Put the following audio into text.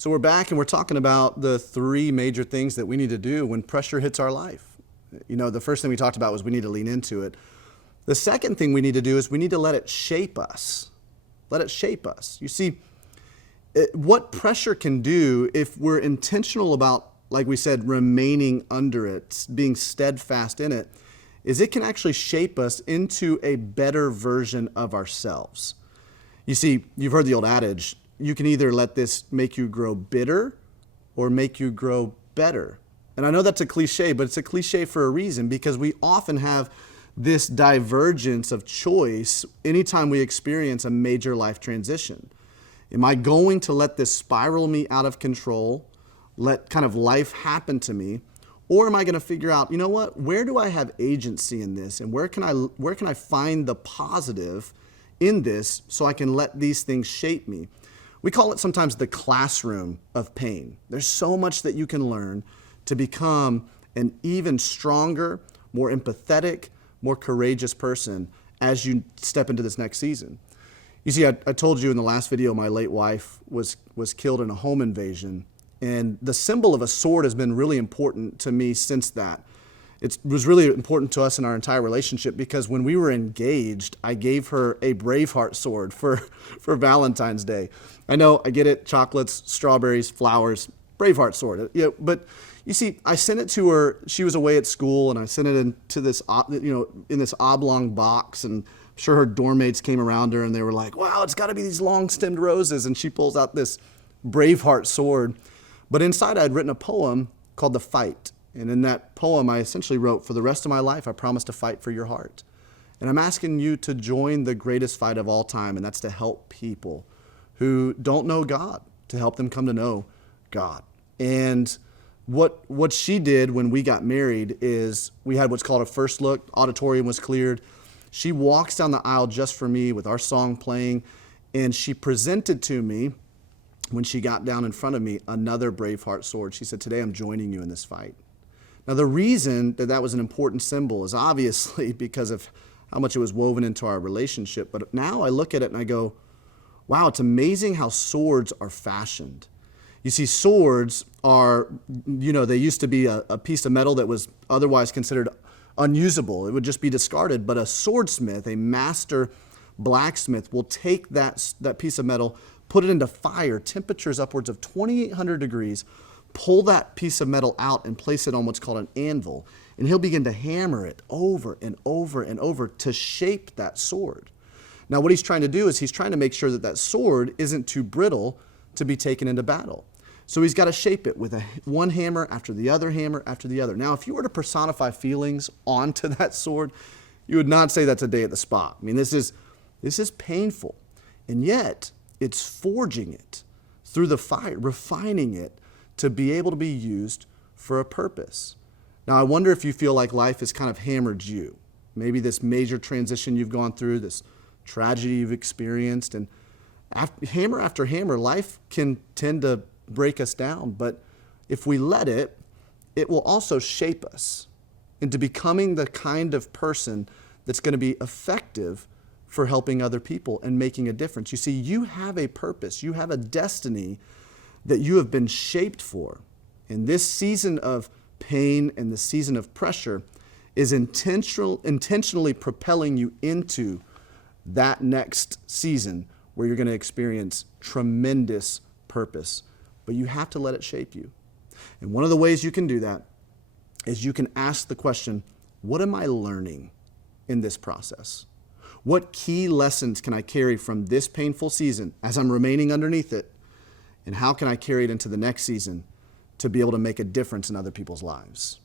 So we're back and we're talking about the three major things that we need to do when pressure hits our life. You know, the first thing we talked about was we need to lean into it. The second thing we need to do is we need to let it shape us. Let it shape us. You see, what pressure can do if we're intentional about, like we said, remaining under it, being steadfast in it, is it can actually shape us into a better version of ourselves. You see, you've heard the old adage, you can either let this make you grow bitter or make you grow better. And I know that's a cliche, but it's a cliche for a reason, because we often have this divergence of choice anytime we experience a major life transition. Am I going to let this spiral me out of control, let kind of life happen to me, or am I going to figure out, you know what, where do I have agency in this, and where can I find the positive in this so I can let these things shape me? We call it sometimes the classroom of pain. There's so much that you can learn to become an even stronger, more empathetic, more courageous person as you step into this next season. You see, I told you in the last video my late wife was killed in a home invasion, and the symbol of a sword has been really important to me since that. It was really important to us in our entire relationship because when we were engaged, I gave her a Braveheart sword for Valentine's Day. I know, I get it, chocolates, strawberries, flowers, Braveheart sword. But you see, I sent it to her. She was away at school, and I sent it into this, in this oblong box, and I'm sure her dorm mates came around her, and they were like, wow, it's got to be these long-stemmed roses, and she pulls out this Braveheart sword. But inside, I had written a poem called The Fight. And in that poem, I essentially wrote, for the rest of my life, I promise to fight for your heart. And I'm asking you to join the greatest fight of all time, and that's to help people who don't know God, to help them come to know God. And what she did when we got married is we had what's called a first look. Auditorium was cleared. She walks down the aisle just for me with our song playing, and she presented to me, when she got down in front of me, another Braveheart sword. She said, today I'm joining you in this fight. Now, the reason that that was an important symbol is obviously because of how much it was woven into our relationship. But now I look at it and I go, wow, it's amazing how swords are fashioned. You see, swords are, they used to be a piece of metal that was otherwise considered unusable. It would just be discarded. But a swordsmith, a master blacksmith, will take that piece of metal, put it into fire, temperatures upwards of 2,800 degrees, pull that piece of metal out and place it on what's called an anvil. And he'll begin to hammer it over and over and over to shape that sword. Now, what he's trying to do is he's trying to make sure that that sword isn't too brittle to be taken into battle. So he's got to shape it with one hammer after the other hammer after the other. Now, if you were to personify feelings onto that sword, you would not say that's a day at the spa. I mean, this is painful. And yet, it's forging it through the fire, refining it to be able to be used for a purpose. Now, I wonder if you feel like life has kind of hammered you. Maybe this major transition you've gone through, this tragedy you've experienced, and hammer after hammer, life can tend to break us down. But if we let it, it will also shape us into becoming the kind of person that's going to be effective for helping other people and making a difference. You see, you have a purpose. You have a destiny that you have been shaped for. And this season of pain and the season of pressure is intentionally propelling you into that next season where you're going to experience tremendous purpose. But you have to let it shape you. And one of the ways you can do that is you can ask the question, what am I learning in this process? What key lessons can I carry from this painful season as I'm remaining underneath it? And how can I carry it into the next season to be able to make a difference in other people's lives?